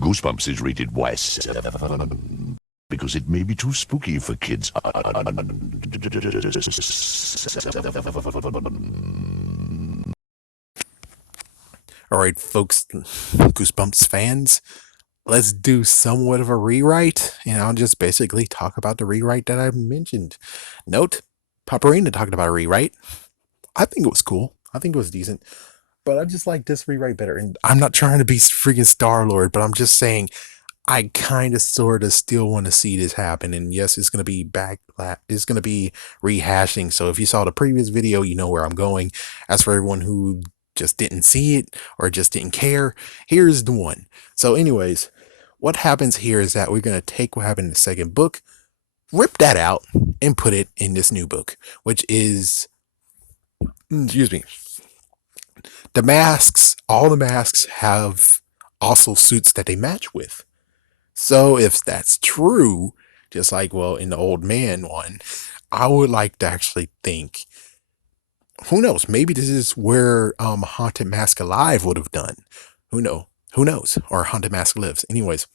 Goosebumps is rated Y because it may be too spooky for kids. All right, folks, Goosebumps fans, let's do somewhat of a rewrite, and I'll just basically talk about the rewrite that I mentioned. Note, Paparina talked about a rewrite. I think it was cool. I think it was decent, but I just like this rewrite better. And I'm not trying to be freaking Star Lord, but I'm just saying I kind of sort of still want to see this happen. And yes, it's going to be it's going to be rehashing. So if you saw the previous video, you know where I'm going. As for everyone who just didn't see it or just didn't care, here's the one. So anyways, what happens here is that we're going to take what happened in the second book, rip that out and put it in this new book, which is, excuse me, the masks. All the masks have also suits that they match with. So if that's true, just like, well, in the old man one, I would like to actually think, who knows, maybe this is where Haunted Mask Alive would have done. Who knows? Or Haunted Mask Lives. Anyways,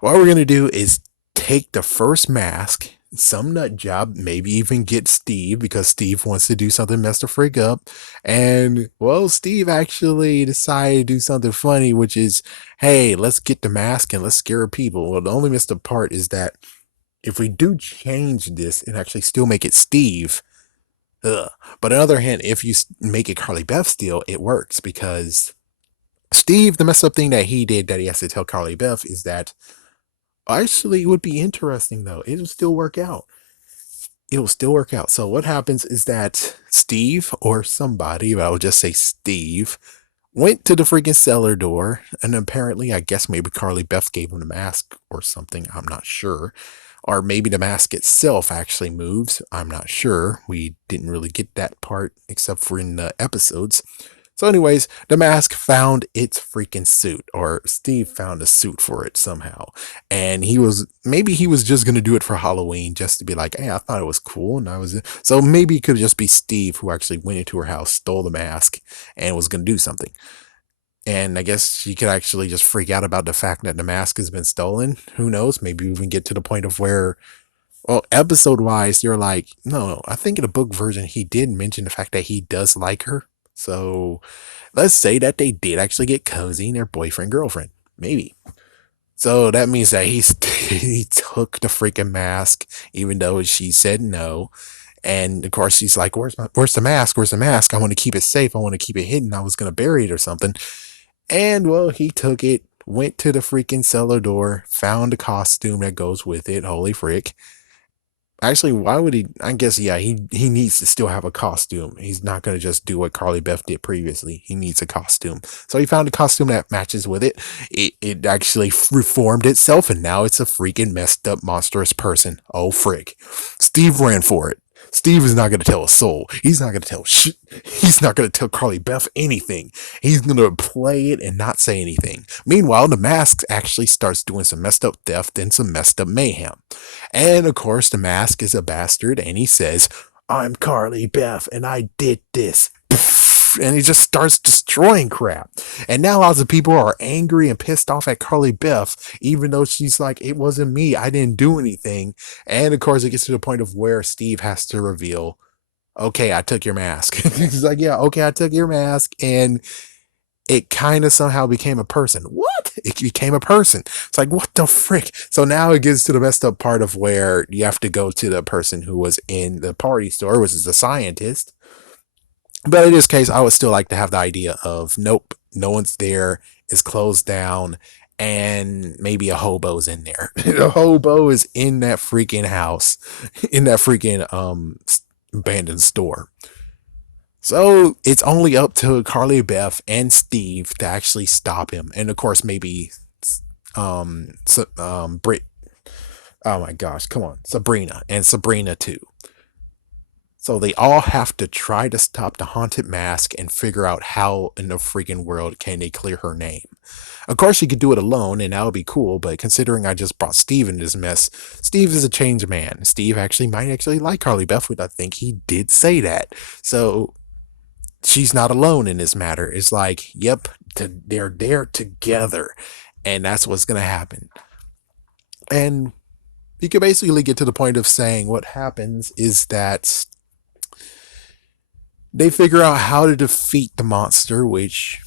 what we're gonna do is take the first mask, some nut job, maybe even get Steve because Steve wants to do something mess the frig up. And well, Steve actually decided to do something funny, which is, hey, let's get the mask and let's scare people. Well, the only messed up part is that if we do change this and actually still make it Steve, ugh. But on the other hand, if you make it Carly Beth still, it works because Steve, the messed up thing that he did that he has to tell Carly Beth is that actually, it would be interesting though. It will still work out. It will still work out. So what happens is that Steve or somebody, but I will just say Steve, went to the freaking cellar door, and apparently, I guess maybe Carly Beth gave him the mask or something. I'm not sure. Or maybe the mask itself actually moves. I'm not sure. We didn't really get that part except for in the episodes. So, anyways, the mask found its freaking suit, or Steve found a suit for it somehow. And maybe he was just going to do it for Halloween just to be like, hey, I thought it was cool. And so maybe it could just be Steve who actually went into her house, stole the mask, and was going to do something. And I guess she could actually just freak out about the fact that the mask has been stolen. Who knows? Maybe even get to the point of where, well, episode wise, you're like, no, I think in the book version, he did mention the fact that he does like her. So let's say that they did actually get cozy in their boyfriend girlfriend. Maybe. So that means that he took the freaking mask, even though she said no. And of course, she's like, where's the mask? Where's the mask? I want to keep it safe. I want to keep it hidden. I was going to bury it or something. And well, he took it, went to the freaking cellar door, found a costume that goes with it. Holy frick. Actually, why would he? I guess, yeah, he needs to still have a costume. He's not going to just do what Carly Beth did previously. He needs a costume. So he found a costume that matches with it. It actually reformed itself, and now it's a freaking messed up, monstrous person. Oh, frick. Steve ran for it. Steve is not going to tell a soul. He's not going to tell shit. He's not going to tell Carly Beth anything. He's going to play it and not say anything. Meanwhile, the mask actually starts doing some messed up theft and some messed up mayhem. And of course, the mask is a bastard, and he says, I'm Carly Beth, and I did this. And he just starts destroying crap. And now lots of people are angry and pissed off at Carly Beth, even though she's like, it wasn't me. I didn't do anything. And of course, it gets to the point of where Steve has to reveal, okay, I took your mask. He's like, yeah, okay, I took your mask. And it kind of somehow became a person. What? It became a person. It's like, what the frick? So now it gets to the messed up part of where you have to go to the person who was in the party store, which is the scientist. But in this case, I would still like to have the idea of, nope, no one's there, it's closed down, and maybe a hobo's in there. A hobo is in that freaking house, in that freaking abandoned store. So it's only up to Carly Beth and Steve to actually stop him. And of course, maybe Brit. Oh my gosh, come on, Sabrina and Sabrina too. So they all have to try to stop the haunted mask and figure out how in the freaking world can they clear her name. Of course, she could do it alone, and that would be cool. But considering I just brought Steve into this mess, Steve is a changed man. Steve actually might actually like Carly Beth, I think he did say that. So she's not alone in this matter. It's like, yep, they're there together. and that's what's gonna happen. And you can basically get to the point of saying what happens is that they figure out how to defeat the monster, which,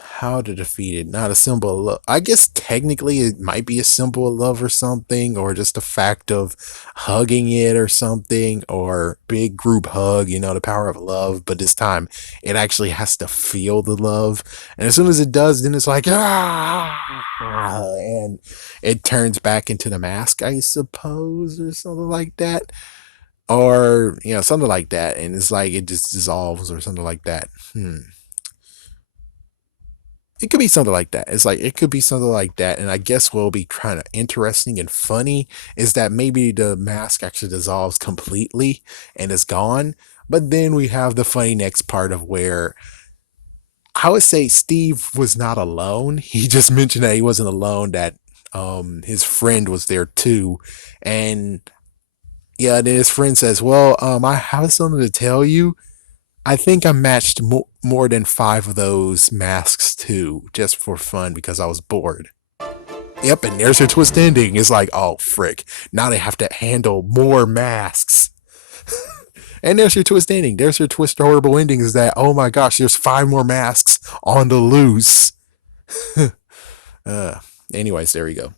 how to defeat it? Not a symbol of love. I guess technically it might be a symbol of love or something, or just the fact of hugging it or something, or big group hug, the power of love. But this time it actually has to feel the love. And as soon as it does, then it's like, and it turns back into the mask, I suppose, or something like that, or something like that, and it's like it just dissolves or something like that. It could be something like that. It's like it could be something like that, and I guess what'll be kind of interesting and funny is that maybe the mask actually dissolves completely and is gone. But then we have the funny next part of where I would say Steve was not alone. He just mentioned that he wasn't alone, that his friend was there too. And yeah, then his friend says, "Well, I have something to tell you. I think I matched more than 5 of those masks too, just for fun because I was bored." Yep, and there's your twist ending. It's like, oh, frick. Now they have to handle more masks. And there's your twist ending. There's your twist horrible ending is that, oh my gosh, there's 5 more masks on the loose. uh, Anyways, there you go.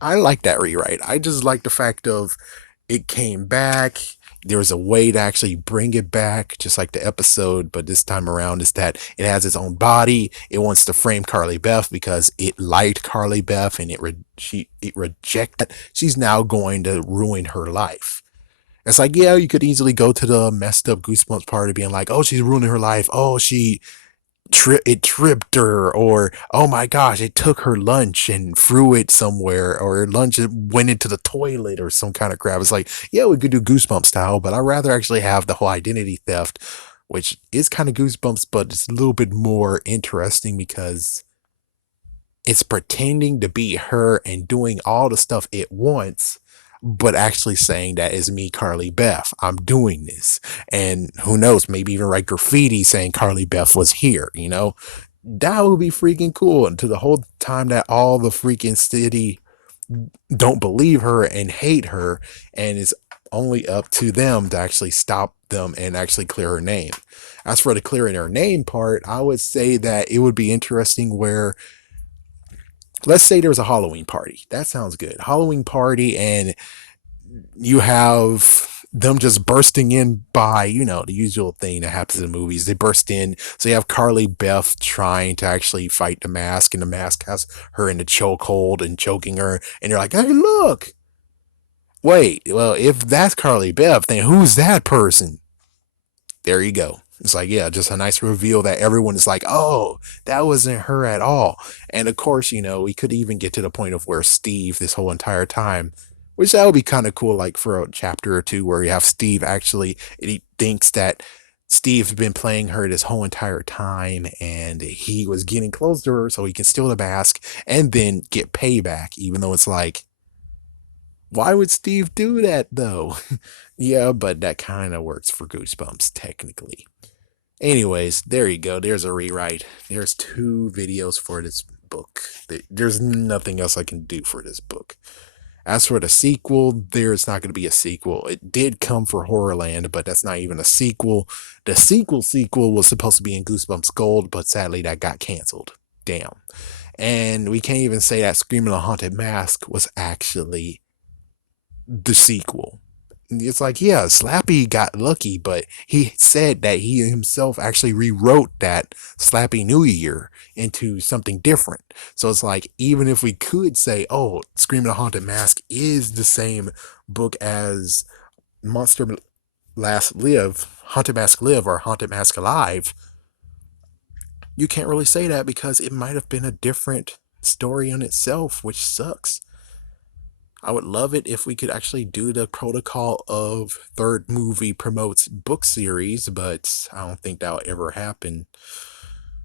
I like that rewrite. I just like the fact of it came back. There was a way to actually bring it back, just like the episode, but this time around is that it has its own body. It wants to frame Carly Beth because it liked Carly Beth, and it rejected. She's now going to ruin her life. It's like, yeah, you could easily go to the messed up Goosebumps party being like, oh, she's ruining her life. Oh, it tripped her, or oh my gosh, it took her lunch and threw it somewhere, or her lunch went into the toilet or some kind of crap. It's like, yeah, we could do Goosebumps style, but I'd rather actually have the whole identity theft, which is kind of Goosebumps, but it's a little bit more interesting because it's pretending to be her and doing all the stuff it wants, but actually saying that is me, Carly Beth. I'm doing this. And who knows, maybe even write graffiti saying Carly Beth was here, That would be freaking cool. And to the whole time that all the freaking city don't believe her and hate her, and it's only up to them to actually stop them and actually clear her name. As for the clearing her name part, I would say that it would be interesting where, let's say there's a Halloween party. That sounds good. Halloween party, and you have them just bursting in by, the usual thing that happens in movies. They burst in. So you have Carly Beth trying to actually fight the mask, and the mask has her in the chokehold and choking her. And you're like, hey, look. Wait, well, if that's Carly Beth, then who's that person? There you go. It's like, yeah, just a nice reveal that everyone is like, oh, that wasn't her at all. And of course, we could even get to the point of where Steve, this whole entire time, which that would be kind of cool, like for a chapter or two where you have Steve actually, and he thinks that Steve's been playing her this whole entire time, and he was getting close to her so he can steal the mask and then get payback, even though it's like, why would Steve do that though? Yeah, but that kind of works for Goosebumps, technically. Anyways, there you go. There's a rewrite. There's 2 videos for this book. There's nothing else I can do for this book. As for the sequel, there's not going to be a sequel. It did come for Horrorland, but that's not even a sequel. The sequel was supposed to be in Goosebumps Gold, but sadly that got canceled. Damn. And we can't even say that Screaming the Haunted Mask was actually the sequel. It's like, yeah, Slappy got lucky, but he said that he himself actually rewrote that Slappy New Year into something different. So it's like, even if we could say, oh, Screaming the Haunted Mask is the same book as Monster Last Live, Haunted Mask Live, or Haunted Mask Alive, you can't really say that because it might have been a different story on itself, which sucks. I would love it if we could actually do the protocol of third movie promotes book series, but I don't think that'll ever happen.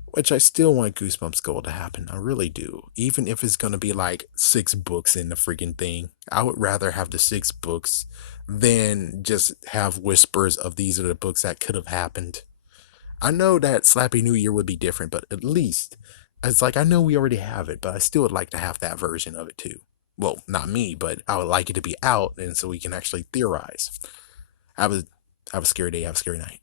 Which I still want Goosebumps Gold to happen. I really do. Even if it's going to be like 6 books in the freaking thing. I would rather have the 6 books than just have whispers of these are the books that could have happened. I know that Slappy New Year would be different, but at least It's like, I know we already have it, but I still would like to have that version of it too. Well, not me, but I would like it to be out, and so we can actually theorize. Have a scary day. Have a scary night.